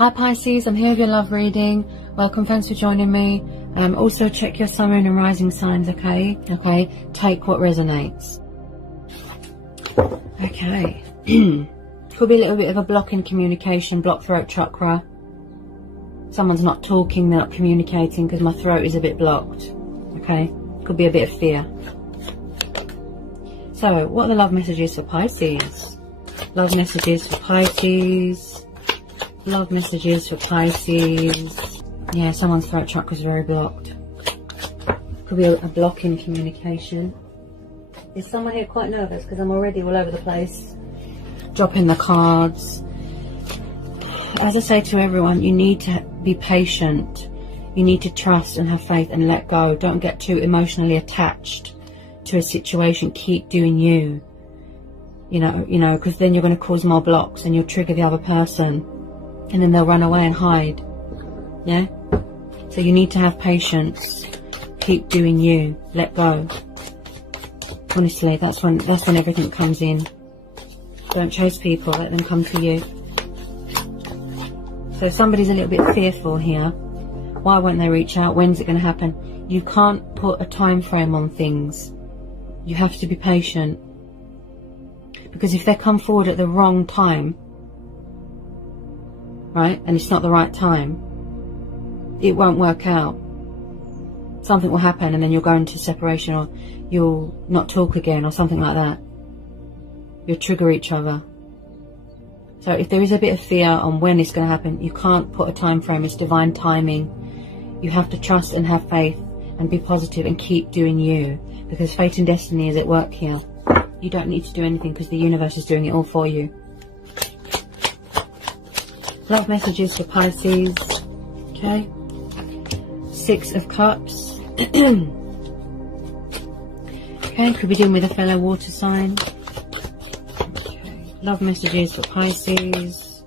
Hi Pisces, I'm here with your love reading. Welcome, thanks for joining me. Also check your sun, moon and rising signs, okay? Take what resonates. Okay. Could be a little bit of a block in communication, block throat chakra. Someone's not talking, they're not communicating because my throat is a bit blocked. Okay, could be a bit of fear. So, what are the love messages for Pisces? Love messages for Pisces. Love messages for Pisces. Yeah, someone's throat chakra is very blocked. Could be a block in communication. Is someone here quite nervous? Because I'm already all over the place. Dropping the cards. As I say to everyone, you need to be patient. You need to trust and have faith and let go. Don't get too emotionally attached to a situation. Keep doing you. You know, because then you're going to cause more blocks and you'll trigger the other person. And then they'll run away and hide. Yeah? So you need to have patience. Keep doing you. Let go. Honestly, that's when everything comes in. Don't chase people. Let them come to you. So if somebody's a little bit fearful here, why won't they reach out? When's it going to happen? You can't put a time frame on things. You have to be patient. Because if they come forward at the wrong time, right, and it's not the right time, it won't work out. Something will happen and then you'll go into separation, or you'll not talk again, or something like that. You'll trigger each other. So if there is a bit of fear on when it's going to happen, you can't put a time frame. It's divine timing. You have to trust and have faith and be positive and keep doing you, because fate and destiny is at work here. You don't need to do anything because the universe is doing it all for you. Love messages for Pisces. Okay. 6 of Cups. Okay, could be dealing with a fellow water sign. Okay. Love messages for Pisces.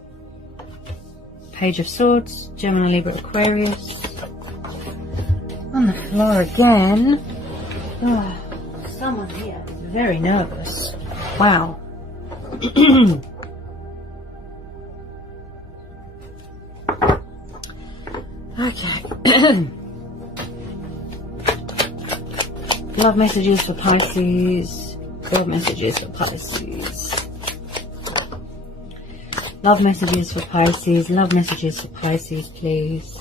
Page of Swords. Gemini, Libra, Aquarius. On the floor again. Oh, someone here is very nervous. Wow. Okay. Love messages for Pisces. Love messages for Pisces. Love messages for Pisces. Love messages for Pisces, please.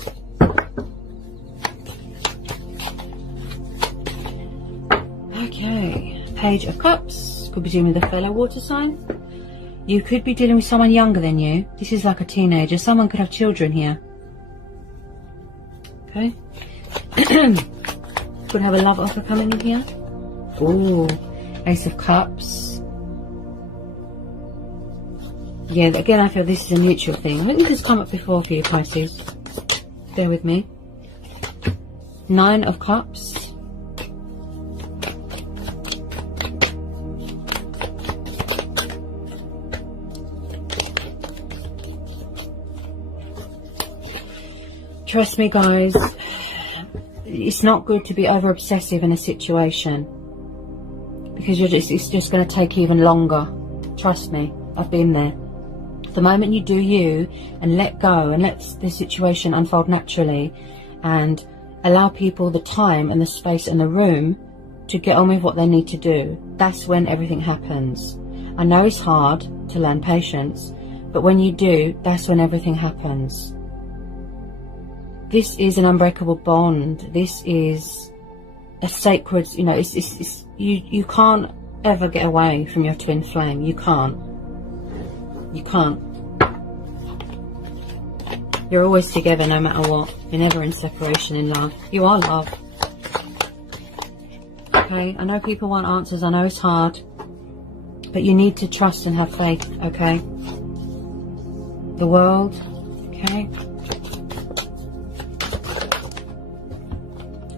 Okay. Page of Cups. Could be dealing with a fellow water sign. You could be dealing with someone younger than you. This is like a teenager. Someone could have children here. Okay. Could have a love offer coming in here. Ooh, Ace of Cups. Yeah, again, I feel this is a mutual thing. I think this has come up before for you, Pisces. Bear with me. 9 of Cups. Trust me, guys, it's not good to be over obsessive in a situation, because it's just going to take even longer. Trust me, I've been there. The moment you do you and let go and let the situation unfold naturally and allow people the time and the space and the room to get on with what they need to do, that's when everything happens. I know it's hard to learn patience, but when you do, that's when everything happens. This is an unbreakable bond. This is a sacred, you know, you can't ever get away from your twin flame. You can't. You can't. You're always together no matter what. You're never in separation in love. You are love. Okay, I know people want answers. I know it's hard. But you need to trust and have faith, okay? The world, okay?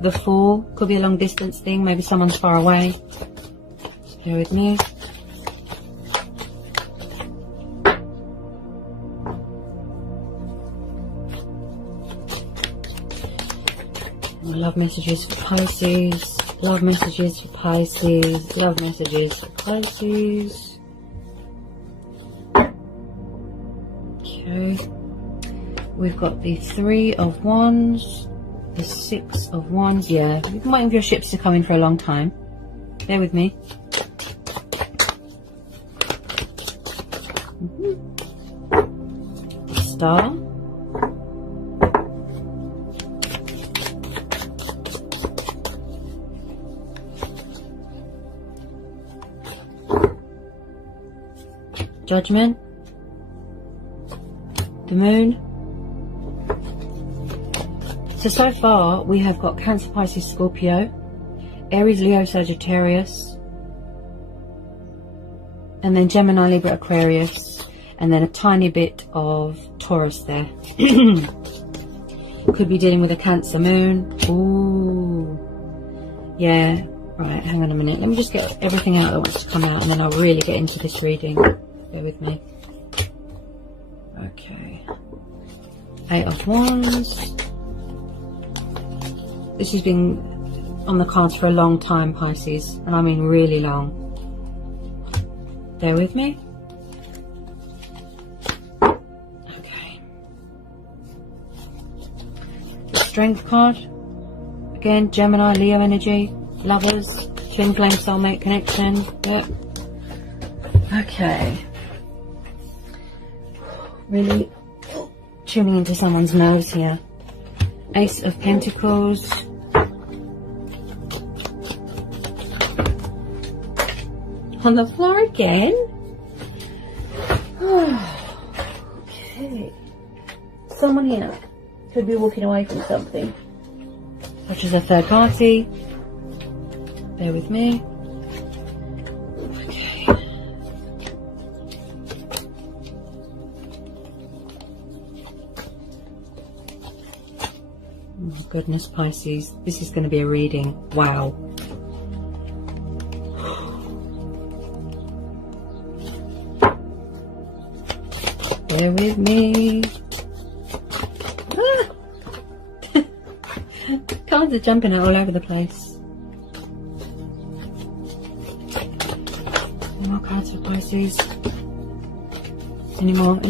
The Fool could be a long distance thing. Maybe someone's far away. Bear with me. Love messages for Pisces. Love messages for Pisces. Love messages for Pisces. Okay. We've got the Three of Wands, the Six of Wands. Yeah, you've been waiting for your ships to come in for a long time. Bear with me. The Star. Judgment. The Moon. So far we have got Cancer, Pisces, Scorpio, Aries, Leo, Sagittarius, and then Gemini, Libra, Aquarius, and then a tiny bit of Taurus there. Could be dealing with a Cancer Moon. Ooh. Yeah. Right, hang on a minute. Let me just get everything out that wants to come out, and then I'll really get into this reading. Bear with me. Okay. Eight of Wands. This has been on the cards for a long time, Pisces, and I mean really long. Bear with me. Okay. The Strength card. Again, Gemini, Leo energy, lovers, twin flame, soulmate connection. Yep. Okay. Really tuning into someone's nerves here. Ace of Pentacles. On the floor again. Okay. Someone here could be walking away from something, such as a third party. Bear with me. Okay. Oh my goodness, Pisces. This is going to be a reading. Wow. Bear with me. Ah! Cards are jumping out all over the place. Any more cards for Pisces? Any more?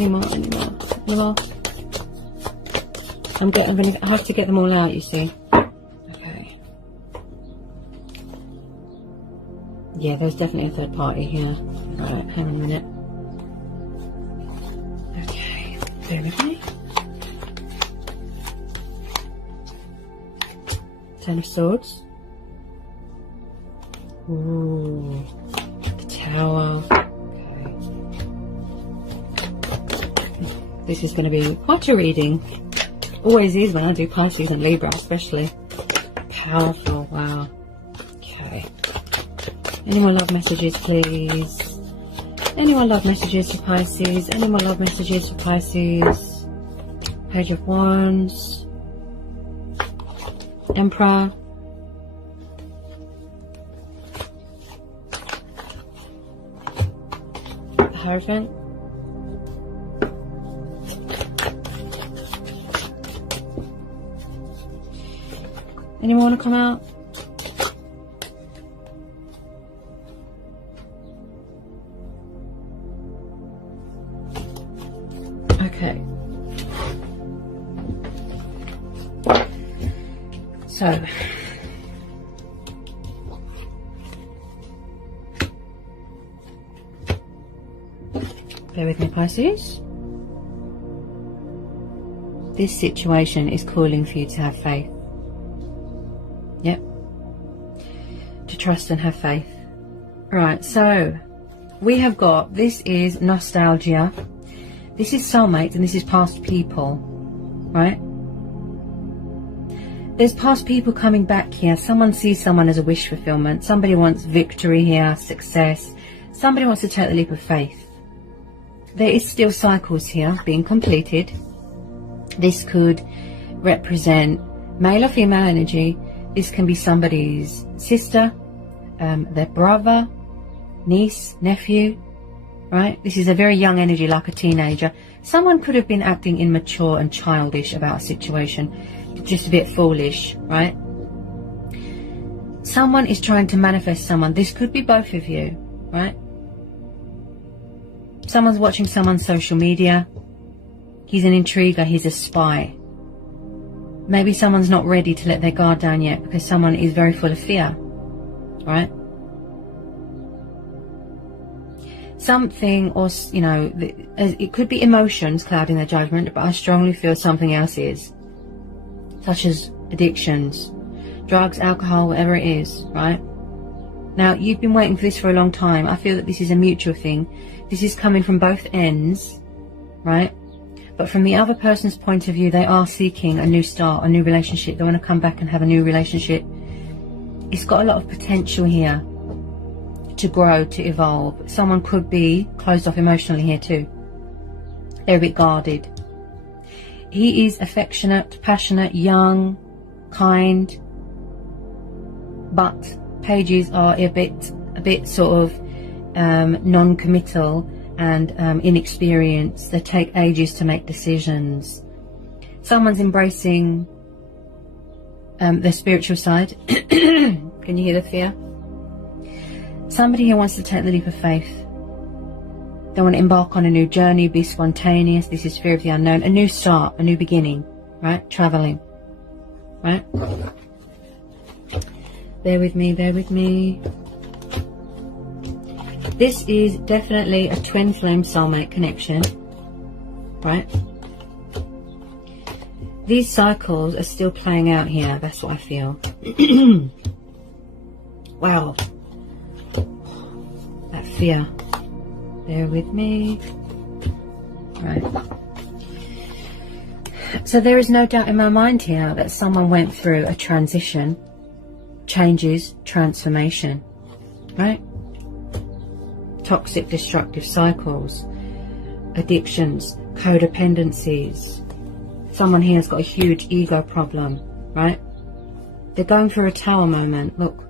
I have to get them all out, you see. Okay. Yeah, there's definitely a third party here. Right, hang on a minute. Okay, bear with me. Ten of Swords. Ooh, the Tower. Okay. This is going to be quite a reading. Always is when I do Pisces and Libra, especially. Powerful, wow. Okay. Any more love messages, please? Any more love messages for Pisces? Any more love messages for Pisces? Page of Wands. Emperor. The Hierophant. Anyone want to come out? Okay. So, bear with me, Pisces. This situation is calling for you to have faith. Yep. To trust and have faith. Right, so we have got, this is nostalgia. This is soulmates and this is past people. Right? There's past people coming back here. Someone sees someone as a wish fulfillment. Somebody wants victory here, success. Somebody wants to take the leap of faith. There is still cycles here being completed. This could represent male or female energy. This can be somebody's sister, their brother, niece, nephew, right? This is a very young energy, like a teenager. Someone could have been acting immature and childish about a situation, just a bit foolish, right? Someone is trying to manifest someone. This could be both of you, right? Someone's watching someone's social media, He's an intriguer, he's a spy. Maybe someone's not ready to let their guard down yet because someone is very full of fear, right? Something, or, you know, it could be emotions clouding their judgment, but I strongly feel something else is, such as addictions, drugs, alcohol, whatever it is, right? Now, you've been waiting for this for a long time. I feel that this is a mutual thing. This is coming from both ends, right? But from the other person's point of view, they are seeking a new start, a new relationship. They want to come back and have a new relationship. It's got a lot of potential here to grow, to evolve. Someone could be closed off emotionally here too. They're a bit guarded. He is affectionate, passionate, young, kind, but pages are a bit sort of non-committal and inexperienced. They take ages to make decisions. Someone's embracing their spiritual side. Can you hear the fear? Somebody who wants to take the leap of faith. They want to embark on a new journey, be spontaneous. This is fear of the unknown. A new start, a new beginning, right? Traveling, right? Bear with me, bear with me. This is definitely a twin flame soulmate connection, right? These cycles are still playing out here. That's what I feel. Wow. That fear. Bear with me. Right. So there is no doubt in my mind here that someone went through a transition, changes, transformation, right? Toxic, destructive cycles, addictions, codependencies. Someone here has got a huge ego problem, right? They're going through a tower moment. Look,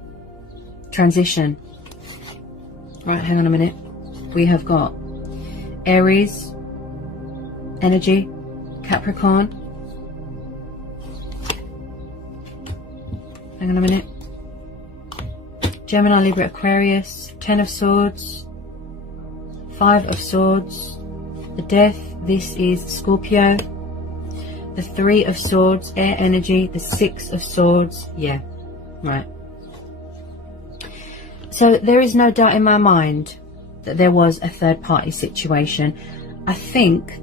transition. Right, hang on a minute. We have got Aries energy, Capricorn. Hang on a minute. Gemini, Libra, Aquarius, 10 of Swords, 5 of Swords, the Death, this is Scorpio, the 3 of Swords, air energy, the 6 of Swords, yeah, right. So there is no doubt in my mind that there was a third party situation. I think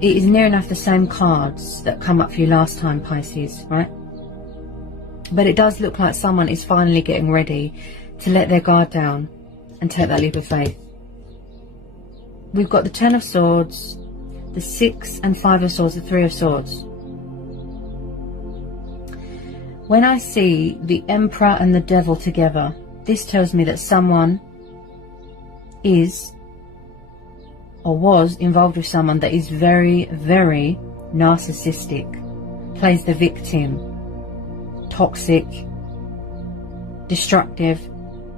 it is near enough the same cards that come up for you last time, Pisces, right? But it does look like someone is finally getting ready to let their guard down and take that leap of faith. We've got the 10 of Swords, the 6 and 5 of Swords, the 3 of Swords. When I see the Emperor and the Devil together, this tells me that someone is or was involved with someone that is very, very narcissistic, plays the victim, toxic, destructive,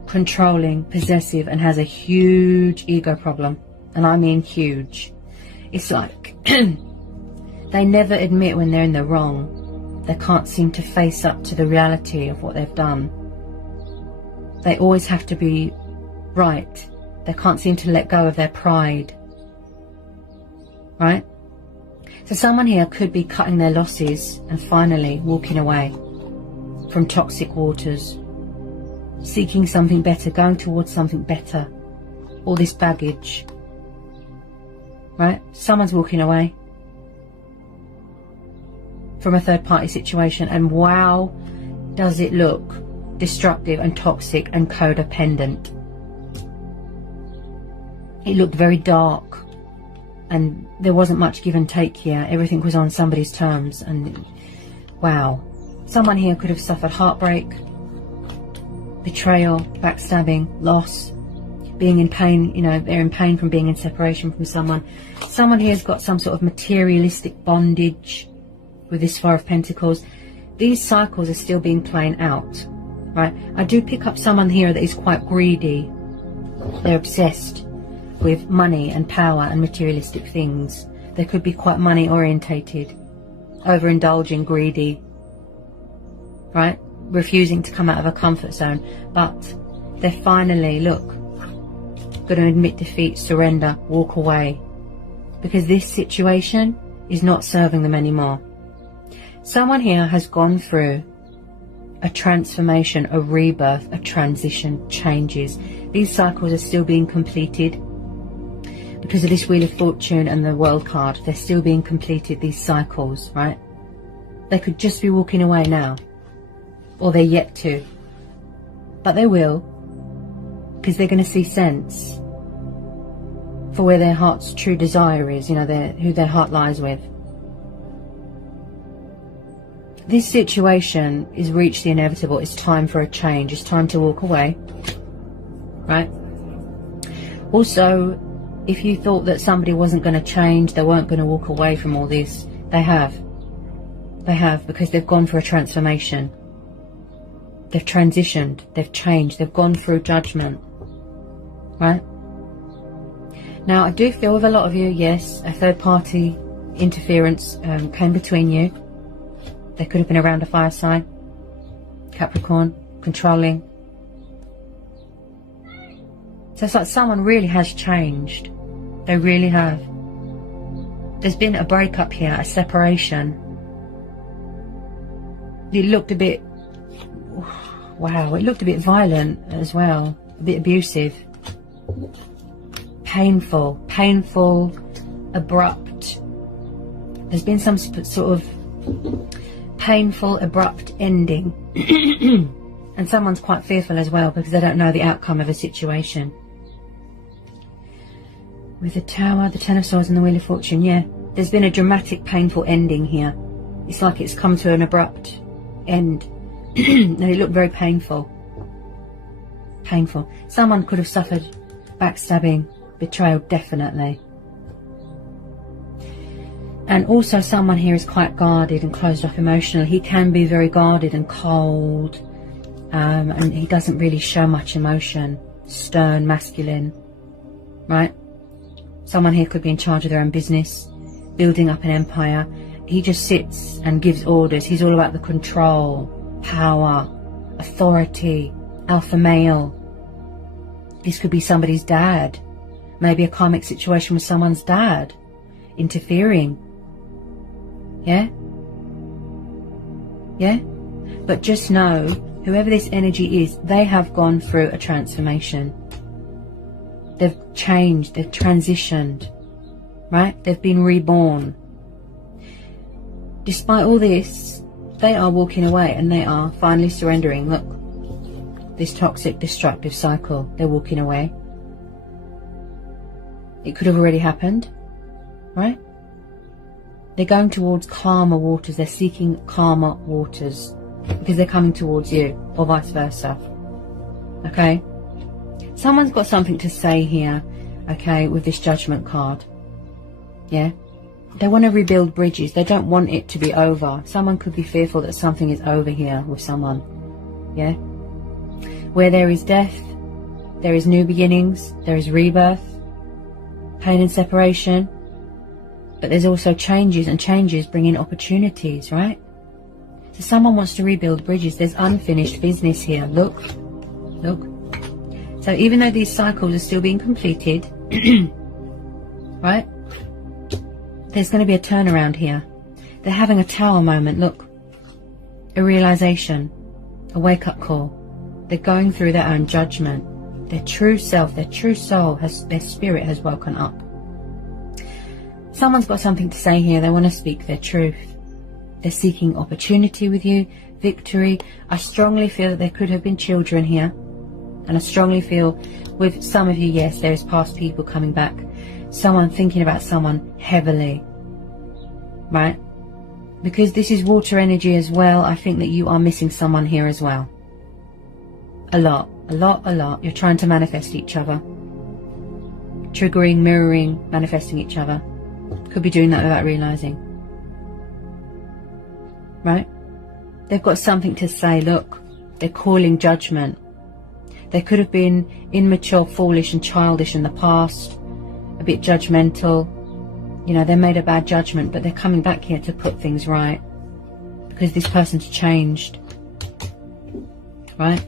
controlling, possessive, and has a huge ego problem. And I mean huge. It's like they never admit when they're in the wrong. They can't seem to face up to the reality of what they've done. They always have to be right. They can't seem to let go of their pride. Right? So someone here could be cutting their losses and finally walking away from toxic waters, seeking something better, going towards something better. All this baggage. Right? Someone's walking away from a third party situation, and wow, does it look destructive and toxic and codependent. It looked very dark, and there wasn't much give and take here. Everything was on somebody's terms, and wow. Someone here could have suffered heartbreak, betrayal, backstabbing, loss, being in pain, you know, they're in pain from being in separation from someone. Someone here has got some sort of materialistic bondage with this 4 of Pentacles. These cycles are still being played out, right? I do pick up someone here that is quite greedy. They're obsessed with money and power and materialistic things. They could be quite money orientated, overindulging, greedy, right? Refusing to come out of a comfort zone. But they're finally, look, going to admit defeat, surrender, walk away. Because this situation is not serving them anymore. Someone here has gone through a transformation, a rebirth, a transition, changes. These cycles are still being completed. Because of this Wheel of Fortune and the World card, they're still being completed, these cycles, right? They could just be walking away now. Or they're yet to. But they will. Because they're going to see sense for where their heart's true desire is, you know, who their heart lies with. This situation is reached the inevitable. It's time for a change. It's time to walk away. Right? Also, if you thought that somebody wasn't going to change, they weren't going to walk away from all this, they have. They have, because they've gone for a transformation. They've transitioned. They've changed. They've gone through judgment. Right? Now, I do feel with a lot of you, yes, a third party interference came between you. They could have been around a fire sign. Capricorn, controlling. So it's like someone really has changed. They really have. There's been a breakup here, a separation. It looked a bit, wow, it looked a bit violent as well. A bit abusive. Painful, abrupt. There's been some sort of painful, abrupt ending. And someone's quite fearful as well because they don't know the outcome of a situation. With the Tower, the Ten of Swords and the Wheel of Fortune, yeah. There's been a dramatic, painful ending here. It's like it's come to an abrupt end. And it looked very painful. Painful. Someone could have suffered backstabbing, betrayal, definitely. And also someone here is quite guarded and closed off emotionally. He can be very guarded and cold. And he doesn't really show much emotion. Stern, masculine. Right? Someone here could be in charge of their own business, building up an empire. He just sits and gives orders. He's all about the control, power, authority, alpha male. This could be somebody's dad. Maybe a karmic situation with someone's dad interfering. Yeah? Yeah? But just know, whoever this energy is, they have gone through a transformation. They've changed, they've transitioned, right? They've been reborn. Despite all this, they are walking away and they are finally surrendering. Look, this toxic, destructive cycle, they're walking away. It could have already happened, right? They're going towards calmer waters. They're seeking calmer waters because they're coming towards you, or vice versa. Okay? Someone's got something to say here, okay, with this Judgment card. Yeah? They want to rebuild bridges. They don't want it to be over. Someone could be fearful that something is over here with someone. Yeah? Where there is death, there is new beginnings, there is rebirth, pain and separation. But there's also changes, and changes bring in opportunities, right? So someone wants to rebuild bridges. There's unfinished business here. Look. Look. So even though these cycles are still being completed, right? There's going to be a turnaround here. They're having a tower moment. Look. A realization. A wake-up call. They're going through their own judgment. Their true self, their true soul, their spirit has woken up. Someone's got something to say here. They want to speak their truth. They're seeking opportunity with you, victory. I strongly feel that there could have been children here. And I strongly feel with some of you, yes, there is past people coming back. Someone thinking about someone heavily. Right? Because this is water energy as well. I think that you are missing someone here as well. A lot. You're trying to manifest each other. Triggering, mirroring, manifesting each other. Could be doing that without realizing. Right? They've got something to say. Look, they're calling judgment. They could have been immature, foolish and childish in the past. A bit judgmental. You know, they made a bad judgment, but they're coming back here to put things right. Because this person's changed. Right?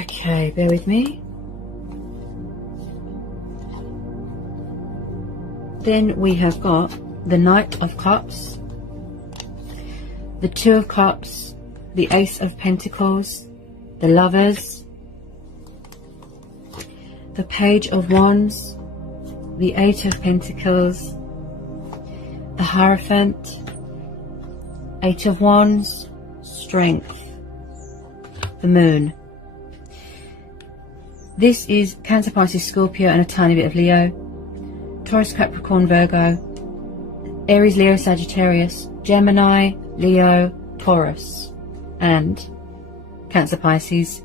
Okay, bear with me. Then we have got the Knight of Cups, the Two of Cups, the Ace of Pentacles, the Lovers, the Page of Wands, the Eight of Pentacles, the Hierophant, Eight of Wands, Strength, the Moon. This is Cancer, Pisces, Scorpio, and a tiny bit of Leo. Taurus, Capricorn, Virgo, Aries, Leo, Sagittarius, Gemini, Leo, Taurus, and Cancer, Pisces.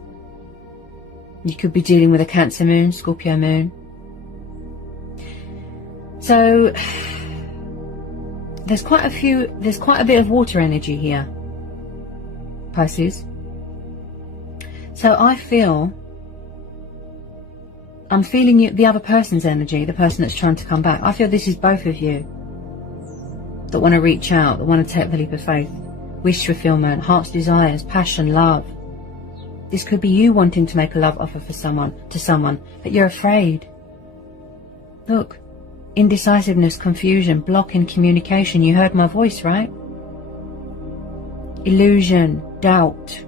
You could be dealing with a Cancer moon, Scorpio moon. So there's quite a bit of water energy here, Pisces. So I'm feeling you, the other person's energy, the person that's trying to come back. I feel this is both of you that want to reach out, that want to take the leap of faith, wish fulfillment, heart's desires, passion, love. This could be you wanting to make a love offer to someone, but you're afraid. Look, indecisiveness, confusion, block in communication. You heard my voice, right? Illusion, doubt,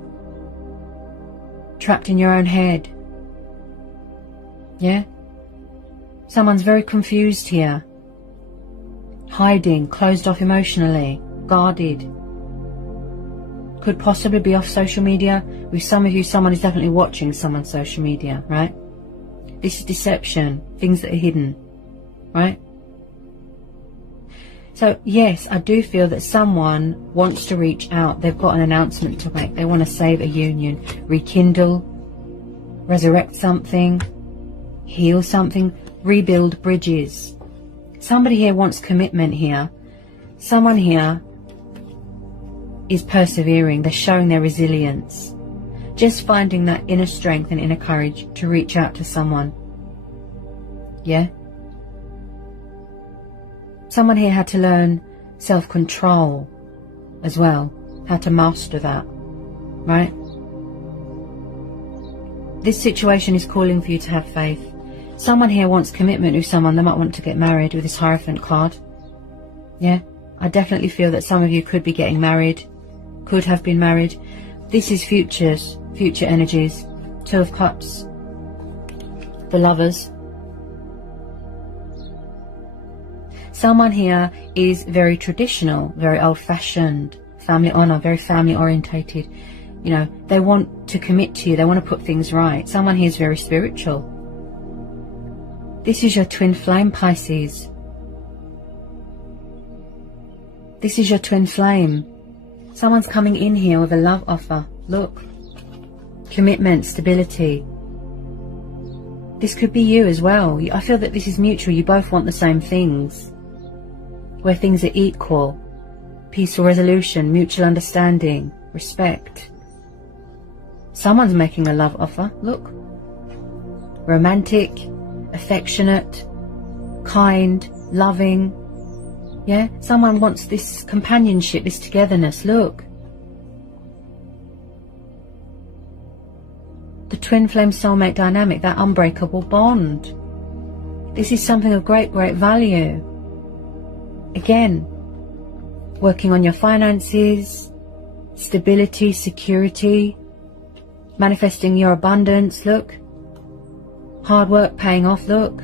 trapped in your own head. Yeah? Someone's very confused here. Hiding, closed off emotionally, guarded. Could possibly be off social media. With some of you, someone is definitely watching someone's social media, right? This is deception, things that are hidden, right? So yes, I do feel that someone wants to reach out. They've got an announcement to make. They want to save a union, rekindle, resurrect something, heal something, rebuild bridges. Somebody here wants commitment here. Someone here is persevering. They're showing their resilience. Just finding that inner strength and inner courage to reach out to someone. Yeah? Someone here had to learn self-control as well. How to master that. Right? This situation is calling for you to have faith. Someone here wants commitment with someone. They might want to get married with this Hierophant card. Yeah? I definitely feel that some of you could be getting married. Could have been married. This is future energies. Two of Cups. The Lovers. Someone here is very traditional, very old-fashioned, family honour, very family-orientated. You know, they want to commit to you. They want to put things right. Someone here is very spiritual. This is your twin flame, Pisces. This is your twin flame. Someone's coming in here with a love offer. Look. Commitment, stability. This could be you as well. I feel that this is mutual. You both want the same things. Where things are equal. Peaceful resolution, mutual understanding, respect. Someone's making a love offer. Look. Romantic, affectionate, kind, loving. Yeah? Someone wants this companionship, this togetherness. Look. The twin flame soulmate dynamic, that unbreakable bond. This is something of great, great value. Again, working on your finances, stability, security, manifesting your abundance. Look. Hard work paying off. Look.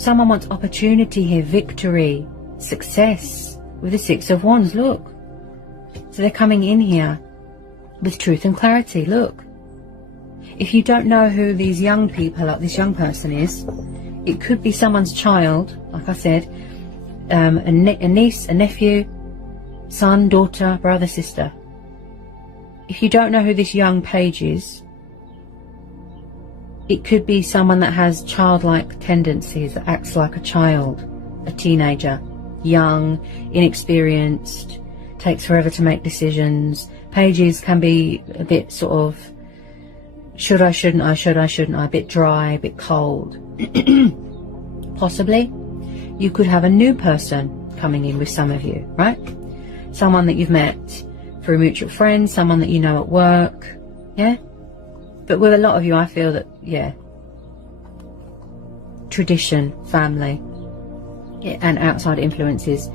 Someone wants opportunity here, victory, success with the Six of Wands. Look. So they're coming in here with truth and clarity. Look. If you don't know who these young people are, this young person is, it could be someone's child, like I said, a niece, a nephew, son, daughter, brother, sister. If you don't know who this young page is, it could be someone that has childlike tendencies, that acts like a child, a teenager, young, inexperienced, takes forever to make decisions. Pages can be a bit sort of, should I, shouldn't I, should I, shouldn't I, a bit dry, a bit cold. Possibly, you could have a new person coming in with some of you, right? Someone that you've met through mutual friends, someone that you know at work, yeah? But with a lot of you, I feel that, yeah, tradition, family, and outside influences.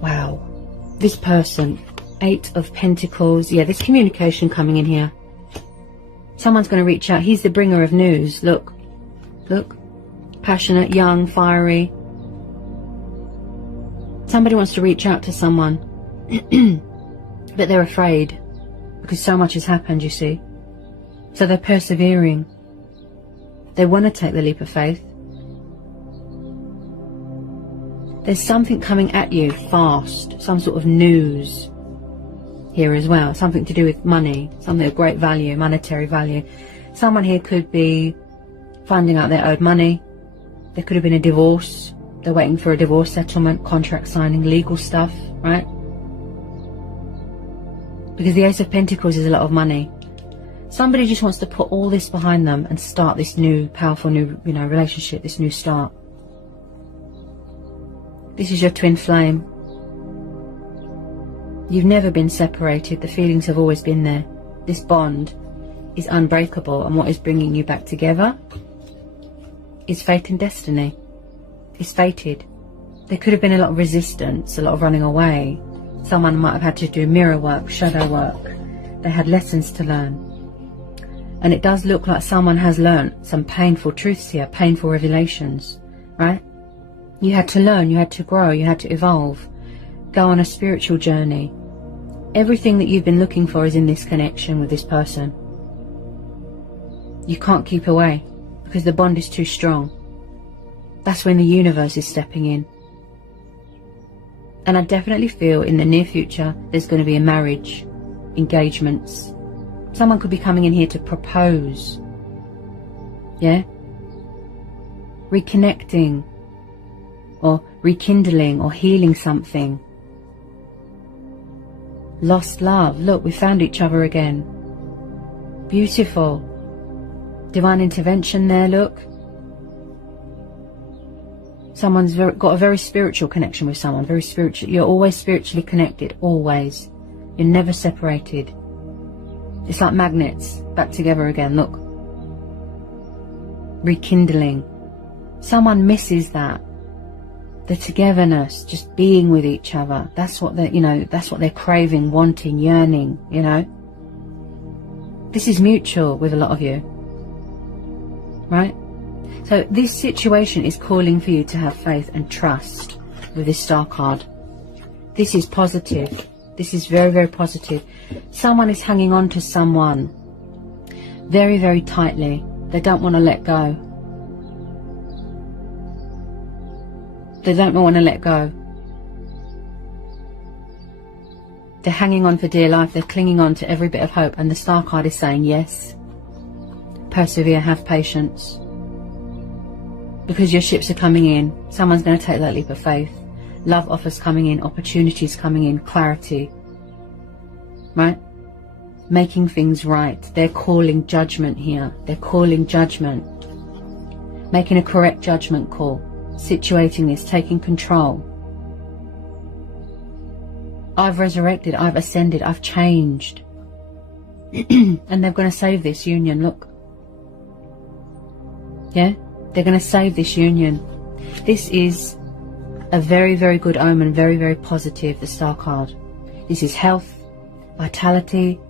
Wow. This person, 8 of Pentacles. Yeah, there's communication coming in here. Someone's going to reach out. He's the bringer of news. Look. Look. Passionate, young, fiery. Somebody wants to reach out to someone. But they're afraid. Because so much has happened, you see. So they're persevering. They want to take the leap of faith. There's something coming at you fast. Some sort of news here as well. Something to do with money. Something of great value, monetary value. Someone here could be finding out they're owed money. There could have been a divorce. They're waiting for a divorce settlement, contract signing, legal stuff, right? Because the Ace of Pentacles is a lot of money. Somebody just wants to put all this behind them and start this new, powerful new, relationship, this new start. This is your twin flame. You've never been separated. The feelings have always been there. This bond is unbreakable, and what is bringing you back together is fate and destiny. It's fated. There could have been a lot of resistance, a lot of running away. Someone might have had to do mirror work, shadow work. They had lessons to learn. And it does look like someone has learned some painful truths here, painful revelations, right? You had to learn, you had to grow, you had to evolve, go on a spiritual journey. Everything that you've been looking for is in this connection with this person. You can't keep away because the bond is too strong. That's when the universe is stepping in. And I definitely feel in the near future there's going to be a marriage, engagements. Someone could be coming in here to propose. Yeah? Reconnecting. Or rekindling or healing something. Lost love. Look, we found each other again. Beautiful. Divine intervention there, look. Someone's got a very spiritual connection with someone. Very spiritual. You're always spiritually connected. Always. You're never separated. It's like magnets. Back together again. Look. Rekindling. Someone misses that. The togetherness. Just being with each other. That's what they're, that's what they're craving, wanting, yearning, This is mutual with a lot of you. Right? So this situation is calling for you to have faith and trust with this Star card. This is positive. This is very, very positive. Someone is hanging on to someone very, very tightly. They don't want to let go. They don't want to let go. They're hanging on for dear life. They're clinging on to every bit of hope. And the Star card is saying yes. Persevere, have patience. Because your ships are coming in. Someone's going to take that leap of faith. Love offers coming in. Opportunities coming in. Clarity. Right? Making things right. They're calling judgment here. They're calling judgment. Making a correct judgment call. Situating this. Taking control. I've resurrected. I've ascended. I've changed. And they're going to save this union. Look. Yeah? They're going to save this union. This is a very, very good omen. Very, very positive, the Star card. This is health, vitality,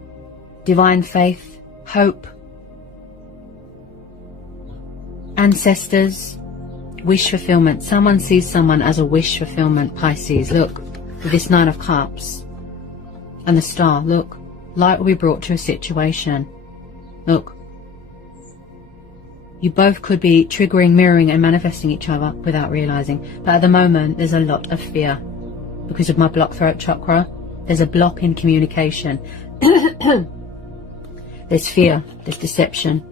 divine faith, hope, ancestors, wish fulfillment. Someone sees someone as a wish fulfillment, Pisces. Look, with this 9 of Cups and the Star. Look, light will be brought to a situation. Look. You both could be triggering, mirroring and manifesting each other without realizing. But at the moment, there's a lot of fear. Because of my blocked throat chakra, there's a block in communication. There's fear, there's deception.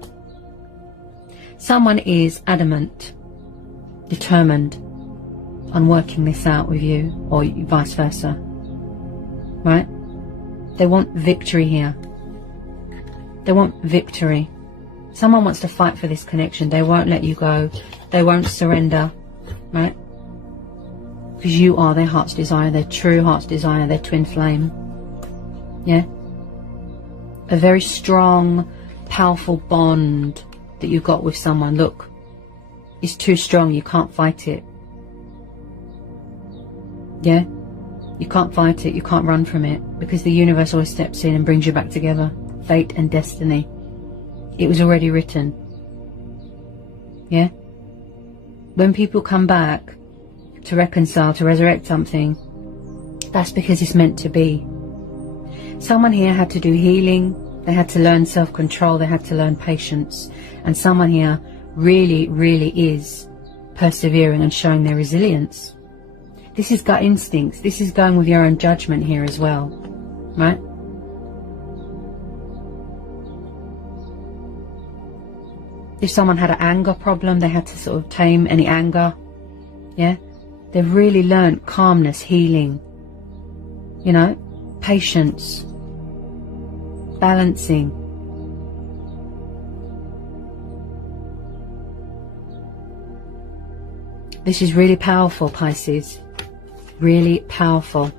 Someone is adamant, determined on working this out with you, or vice versa. Right? They want victory here. They want victory. Someone wants to fight for this connection. They won't let you go. They won't surrender. Right? Because you are their heart's desire, their true heart's desire, their twin flame. Yeah? A very strong, powerful bond that you got with someone, look, it's too strong, you can't fight it. Yeah? You can't fight it, you can't run from it, because the universe always steps in and brings you back together. Fate and destiny. It was already written. Yeah? When people come back to reconcile, to resurrect something, that's because it's meant to be. Someone here had to do healing, they had to learn self-control, they had to learn patience, and someone here really, really is persevering and showing their resilience. This is gut instincts, this is going with your own judgment here as well, right? If someone had an anger problem, they had to sort of tame any anger, yeah? They've really learned calmness, healing, you know, patience, balancing. This is really powerful, Pisces. Really powerful.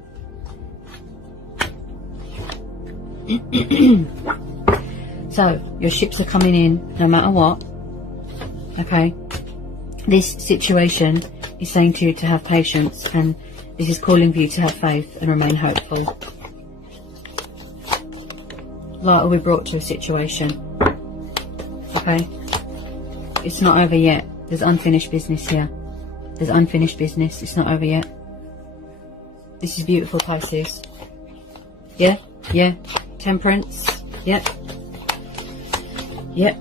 So, your ships are coming in no matter what. Okay? This situation is saying to you to have patience, and this is calling for you to have faith and remain hopeful. Light will be brought to a situation. Okay? It's not over yet. There's unfinished business here. There's unfinished business. It's not over yet. This is beautiful, Pisces. Yeah? Yeah. Temperance. Yep. Yep.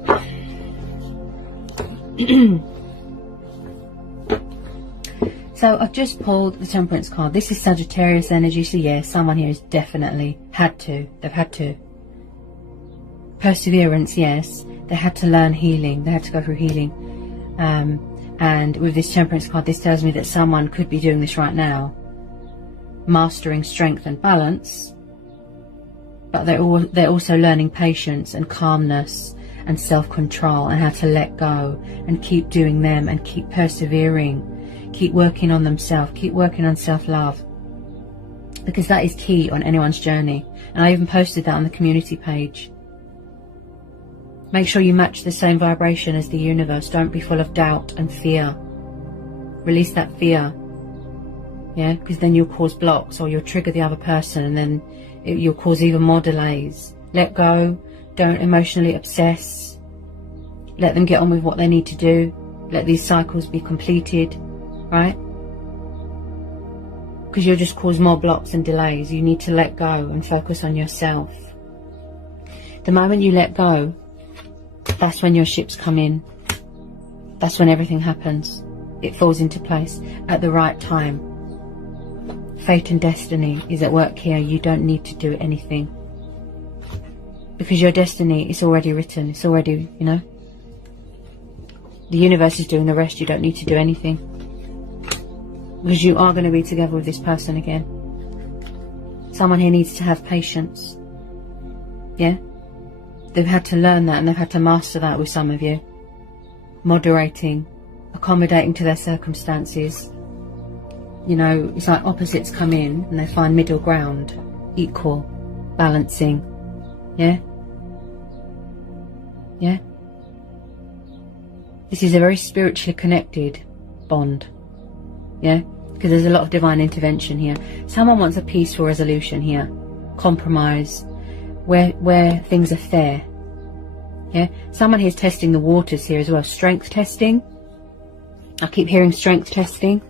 So I've just pulled the Temperance card. This is Sagittarius energy. So yeah, someone here has definitely had to. They've had to. Perseverance, yes. They had to learn healing. They had to go through healing. And with this Temperance card, this tells me that someone could be doing this right now. Mastering strength and balance. But they're also learning patience and calmness and self-control and how to let go and keep doing them and keep persevering. Keep working on themselves. Keep working on self-love. Because that is key on anyone's journey. And I even posted that on the community page. Make sure you match the same vibration as the universe. Don't be full of doubt and fear. Release that fear. Yeah, because then you'll cause blocks or you'll trigger the other person, and then you'll cause even more delays. Let go. Don't emotionally obsess. Let them get on with what they need to do. Let these cycles be completed, right? Because you'll just cause more blocks and delays. You need to let go and focus on yourself. The moment you let go, that's when your ships come in. That's when everything happens. It falls into place at the right time. Fate and destiny is at work here. You don't need to do anything. Because your destiny is already written. It's already, you know. The universe is doing the rest. You don't need to do anything. Because you are going to be together with this person again. Someone here needs to have patience. Yeah? They've had to learn that, and they've had to master that with some of you. Moderating, accommodating to their circumstances. You know, it's like opposites come in and they find middle ground, equal, balancing. Yeah? Yeah? This is a very spiritually connected bond. Yeah? Because there's a lot of divine intervention here. Someone wants a peaceful resolution here. Compromise. Where things are fair. Yeah? Someone here is testing the waters here as well. Strength testing. I keep hearing strength testing.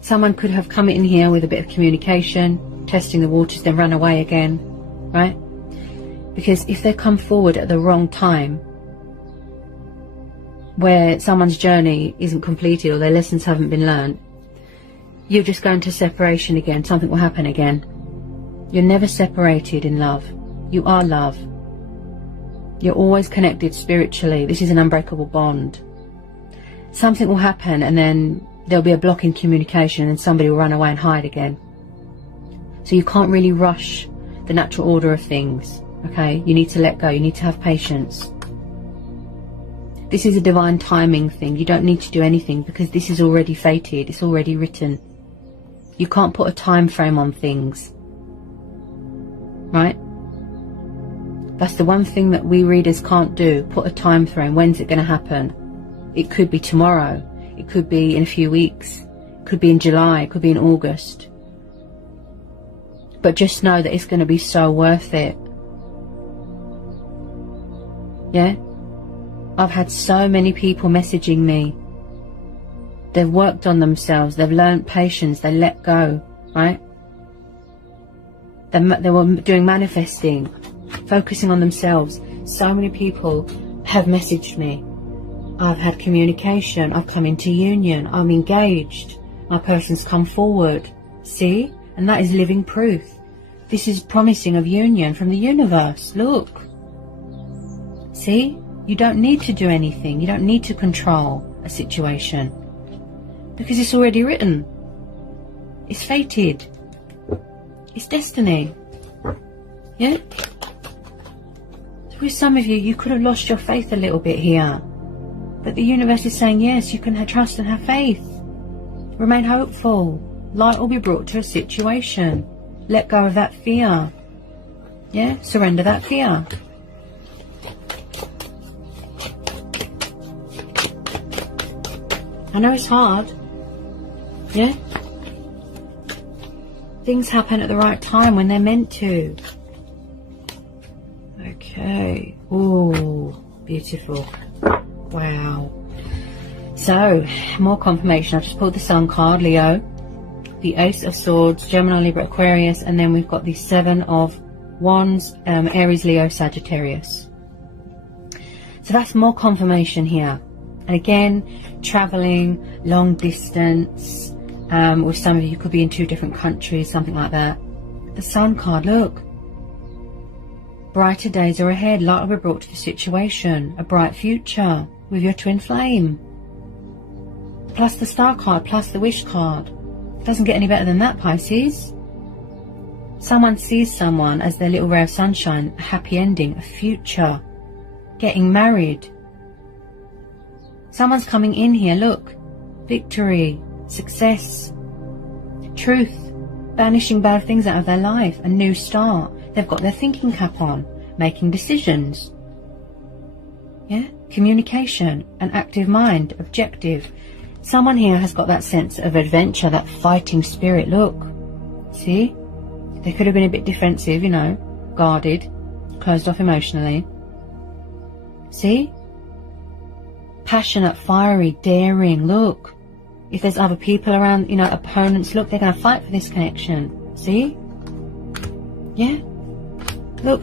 Someone could have come in here with a bit of communication, testing the waters, then run away again. Right? Because if they come forward at the wrong time, where someone's journey isn't completed or their lessons haven't been learned, you'll just go into separation again. Something will happen again. You're never separated in love. You are love. You're always connected spiritually. This is an unbreakable bond. Something will happen and then there'll be a block in communication and somebody will run away and hide again. So you can't really rush the natural order of things. Okay? You need to let go. You need to have patience. This is a divine timing thing. You don't need to do anything because this is already fated. It's already written. You can't put a time frame on things. Right? That's the one thing that we readers can't do. Put a time frame. When's it going to happen? It could be tomorrow. It could be in a few weeks. It could be in July. It could be in August. But just know that it's going to be so worth it. Yeah? I've had so many people messaging me. They've worked on themselves. They've learned patience. They let go. Right? They were doing manifesting. Focusing on themselves. So many people have messaged me. I've had communication. I've come into union. I'm engaged. My person's come forward. See? And that is living proof. This is promising of union from the universe. Look. See? You don't need to do anything. You don't need to control a situation. Because it's already written. It's fated. It's destiny. Yeah? So with some of you, you could have lost your faith a little bit here. But the universe is saying, yes, you can trust and have faith. Remain hopeful. Light will be brought to a situation. Let go of that fear. Yeah? Surrender that fear. I know it's hard. Yeah? Things happen at the right time when they're meant to. Okay. Ooh, beautiful. Wow. So, more confirmation. I've just pulled the Sun card, Leo. The Ace of Swords, Gemini, Libra, Aquarius. And then we've got the Seven of Wands, Aries, Leo, Sagittarius. So that's more confirmation here. And again, traveling, long distance. With some of you could be in 2 different countries, something like that. The Sun card, look. Brighter days are ahead. Light will be brought to the situation. A bright future with your twin flame. Plus the Star card, plus the Wish card. Doesn't get any better than that, Pisces. Someone sees someone as their little ray of sunshine, a happy ending, a future. Getting married. Someone's coming in here, look. Victory, success, truth, banishing bad things out of their life, a new start. They've got their thinking cap on, making decisions. Yeah? Communication, an active mind, objective. Someone here has got that sense of adventure, that fighting spirit. Look. See? They could have been a bit defensive, you know, guarded, closed off emotionally. See? Passionate, fiery, daring. Look. If there's other people around, you know, opponents, look, they're going to fight for this connection. See? Yeah? Look.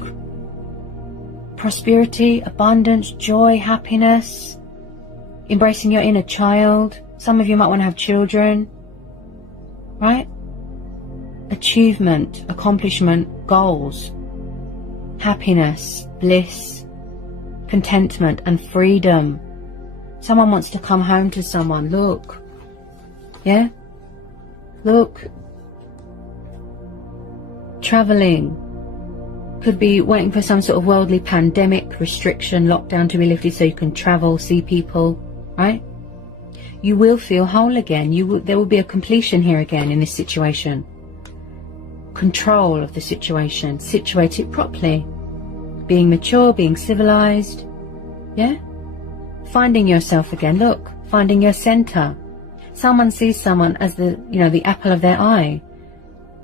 Prosperity, abundance, joy, happiness. Embracing your inner child. Some of you might want to have children. Right? Achievement, accomplishment, goals. Happiness, bliss, contentment and freedom. Someone wants to come home to someone. Look. Yeah? Look. Traveling. Could be waiting for some sort of worldly pandemic, restriction, lockdown to be lifted so you can travel, see people. Right? You will feel whole again. There will be a completion here again in this situation. Control of the situation. Situate it properly. Being mature, being civilized. Yeah? Finding yourself again. Look. Finding your center. Someone sees someone as the, you know, the apple of their eye.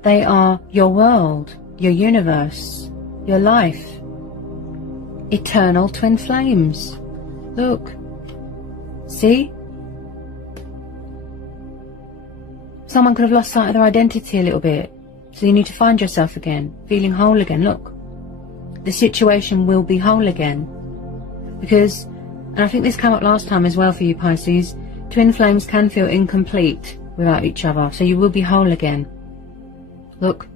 They are your world, your universe, your life. Eternal twin flames. Look. See? Someone could have lost sight of their identity a little bit. So you need to find yourself again, feeling whole again. Look. The situation will be whole again. Because, and I think this came up last time as well for you Pisces, twin flames can feel incomplete without each other. So you will be whole again. Look.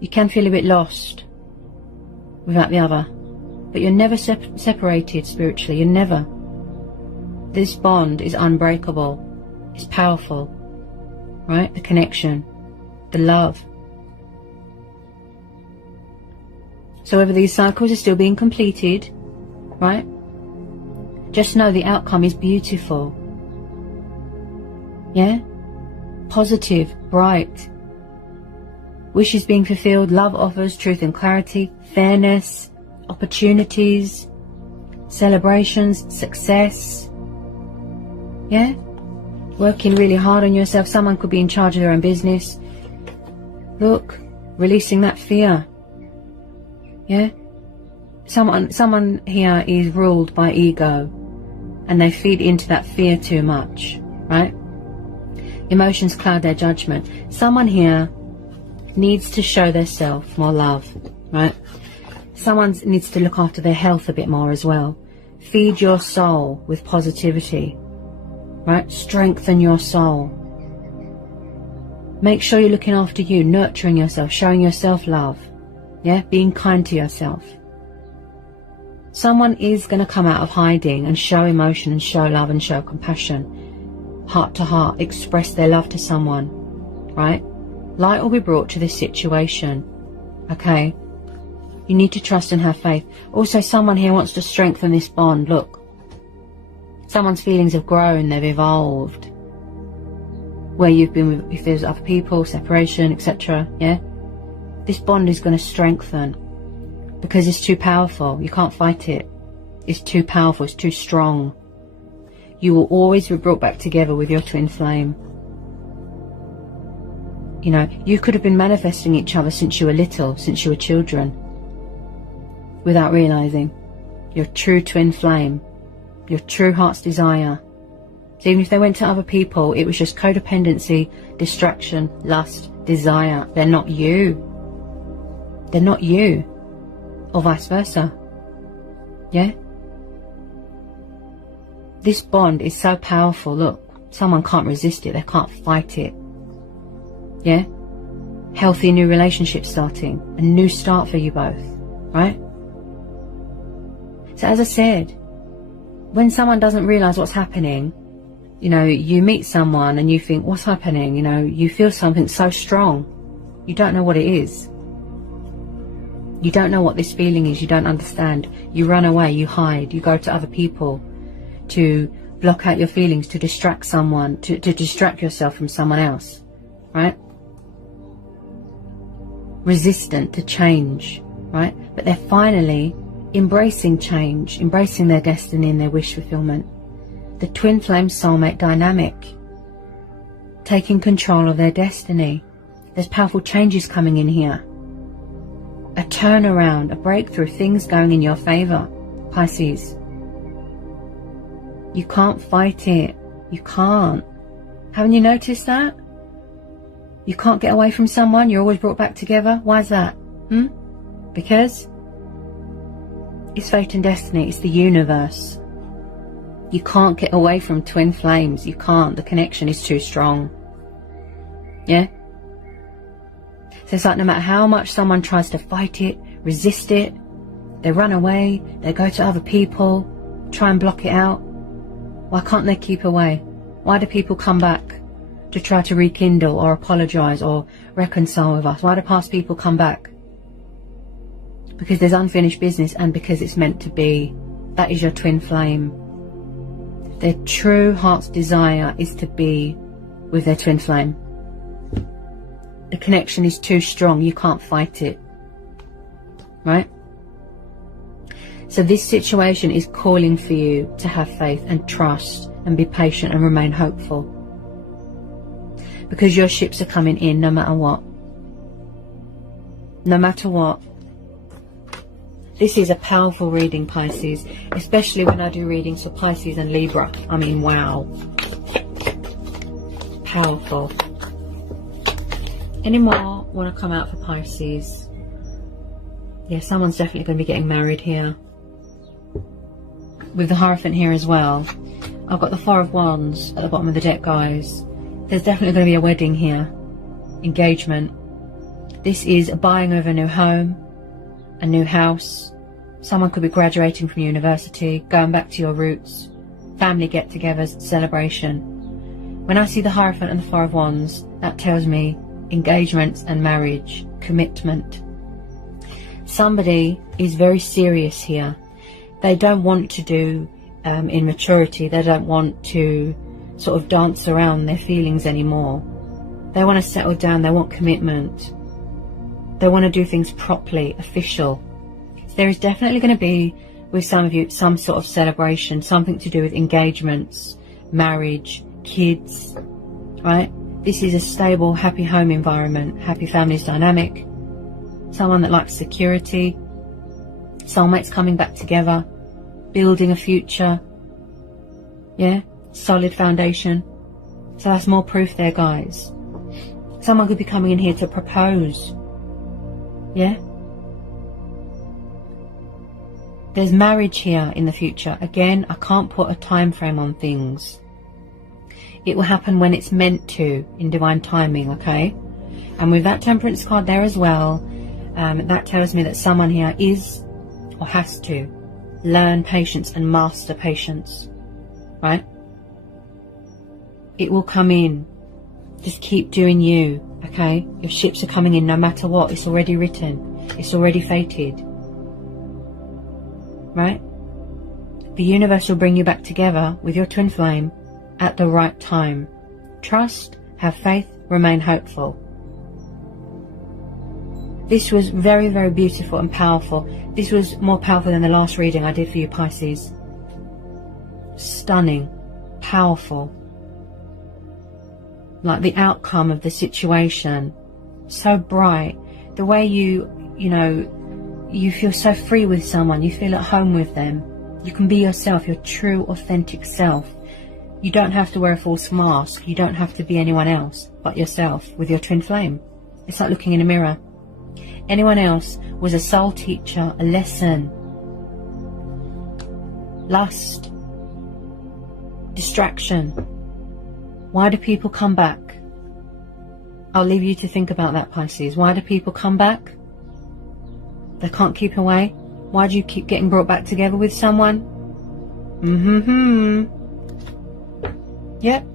You can feel a bit lost without the other. But you're never separated spiritually. You're never. This bond is unbreakable. It's powerful. Right? The connection. The love. So whether these cycles are still being completed, right? Just know the outcome is beautiful. Yeah? Positive, bright. Wishes being fulfilled, love offers, truth and clarity, fairness, opportunities, celebrations, success. Yeah? Working really hard on yourself. Someone could be in charge of their own business. Look, releasing that fear. Yeah? Someone here is ruled by ego, and they feed into that fear too much, right? Emotions cloud their judgment. Someone here needs to show themselves more love, right? Someone needs to look after their health a bit more as well. Feed your soul with positivity, right? Strengthen your soul. Make sure you're looking after you, nurturing yourself, showing yourself love, yeah? Being kind to yourself. Someone is going to come out of hiding and show emotion and show love and show compassion. Heart to heart, express their love to someone, right? Light will be brought to this situation, okay? You need to trust and have faith. Also, someone here wants to strengthen this bond. Look, someone's feelings have grown, they've evolved. Where you've been with, if there's other people, separation, etc., yeah? This bond is going to strengthen because it's too powerful. You can't fight it. It's too powerful, it's too strong. You will always be brought back together with your twin flame. You know, you could have been manifesting each other since you were little, since you were children, without realizing. Your true twin flame, your true heart's desire. So even if they went to other people, it was just codependency, distraction, lust, desire. They're not you. They're not you. Or vice versa. Yeah? This bond is so powerful. Look, someone can't resist it. They can't fight it. Yeah? Healthy new relationship starting. A new start for you both. Right? So as I said, when someone doesn't realize what's happening, you know, you meet someone and you think, what's happening? You know, you feel something so strong. You don't know what it is. You don't know what this feeling is. You don't understand. You run away. You hide. You go to other people to block out your feelings, to distract someone, to distract yourself from someone else. Right? Resistant to change. Right? But they're finally embracing change, embracing their destiny and their wish fulfillment. The twin flame soulmate dynamic, taking control of their destiny. There's powerful changes coming in here. A turnaround, a breakthrough, things going in your favor, Pisces. You can't fight it. You can't. Haven't you noticed that? You can't get away from someone. You're always brought back together. Why is that? Because it's fate and destiny. It's the universe. You can't get away from twin flames. You can't. The connection is too strong. Yeah? So it's like no matter how much someone tries to fight it, resist it, they run away, they go to other people, try and block it out. Why can't they keep away? Why do people come back to try to rekindle or apologize or reconcile with us? Why do past people come back? Because there's unfinished business and because it's meant to be. That is your twin flame. Their true heart's desire is to be with their twin flame. The connection is too strong. You can't fight it. Right? So this situation is calling for you to have faith and trust and be patient and remain hopeful. Because your ships are coming in no matter what. No matter what. This is a powerful reading, Pisces, especially when I do readings for Pisces and Libra. I mean, wow. Powerful. Any more want to come out for Pisces? Yeah, someone's definitely going to be getting married here. With the Hierophant here as well. I've got the Four of Wands at the bottom of the deck, guys. There's definitely going to be a wedding here. Engagement. This is a buying of a new home. A new house. Someone could be graduating from university, going back to your roots, family get-togethers, celebration. When I see the Hierophant and the Four of Wands, that tells me engagements and marriage, commitment. Somebody is very serious here. They don't want to do immaturity. They don't want to sort of dance around their feelings anymore. They want to settle down. They want commitment. They want to do things properly, official. There is definitely going to be, with some of you, some sort of celebration, something to do with engagements, marriage, kids, right? This is a stable, happy home environment, happy families dynamic, someone that likes security, soulmates coming back together, building a future, yeah, solid foundation. So that's more proof there, guys. Someone could be coming in here to propose, yeah. There's marriage here in the future. Again, I can't put a time frame on things. It will happen when it's meant to, in divine timing, okay? And with that Temperance card there as well, that tells me that someone here is or has to learn patience and master patience, right? It will come in. Just keep doing you, okay? Your ships are coming in no matter what. It's already written. It's already fated. Right? The universe will bring you back together with your twin flame at the right time. Trust, have faith, remain hopeful. This was very, very beautiful and powerful. This was more powerful than the last reading I did for you, Pisces. Stunning, powerful. Like the outcome of the situation. So bright. The way you feel so free with someone. You feel at home with them. You can be yourself, your true, authentic self. You don't have to wear a false mask. You don't have to be anyone else but yourself with your twin flame. It's like looking in a mirror. Anyone else was a soul teacher, a lesson. Lust. Distraction. Why do people come back? I'll leave you to think about that, Pisces. Why do people come back? They can't keep away. Why do you keep getting brought back together with someone? Yep.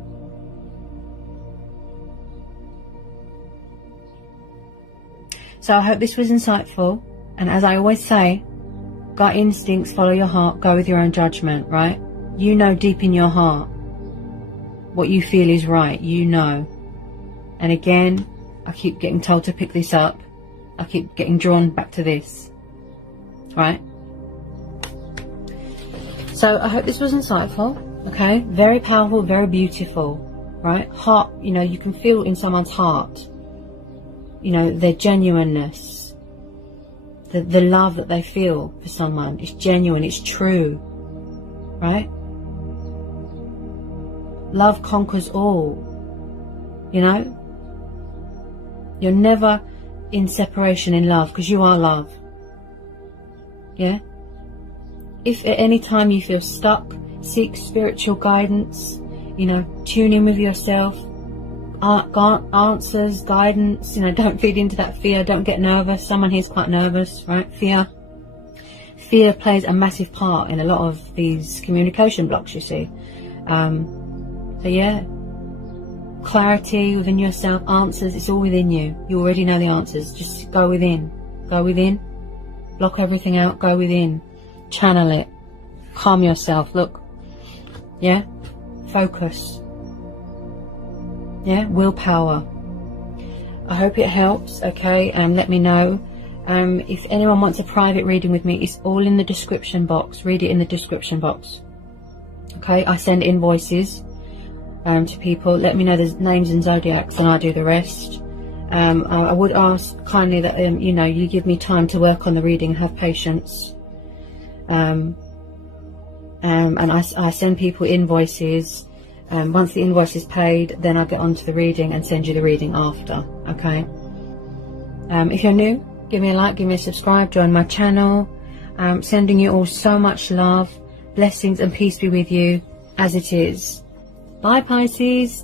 So I hope this was insightful. And as I always say, gut instincts, follow your heart, go with your own judgment, right? You know deep in your heart what you feel is right. You know. And again, I keep getting told to pick this up. I keep getting drawn back to this, right? So I hope this was insightful, okay? Very powerful, very beautiful, right? Heart, you can feel in someone's heart, their genuineness, the love that they feel for someone. It's genuine, it's true, right? Love conquers all, You're never in separation in love, because you are love. Yeah? If at any time you feel stuck, seek spiritual guidance, tune in with yourself, answers, guidance, don't feed into that fear, don't get nervous. Someone here's quite nervous, right? Fear plays a massive part in a lot of these communication blocks, you see. So yeah, clarity within yourself, answers, it's all within you. You already know the answers. Just go within, block everything out, go within, channel it, calm yourself. Look, yeah, focus, yeah, willpower. I hope it helps, okay? And let me know if anyone wants a private reading with me. It's all in the description box. Read it in the description box, okay? I send invoices to people. Let me know the names and zodiacs and I do the rest. I would ask kindly that you give me time to work on the reading, have patience, and I send people invoices. Once the invoice is paid, then I get onto the reading and send you the reading after, okay? If you're new, give me a like, give me a subscribe, join my channel. Sending you all so much love, blessings and peace be with you as it is. Bye, Pisces.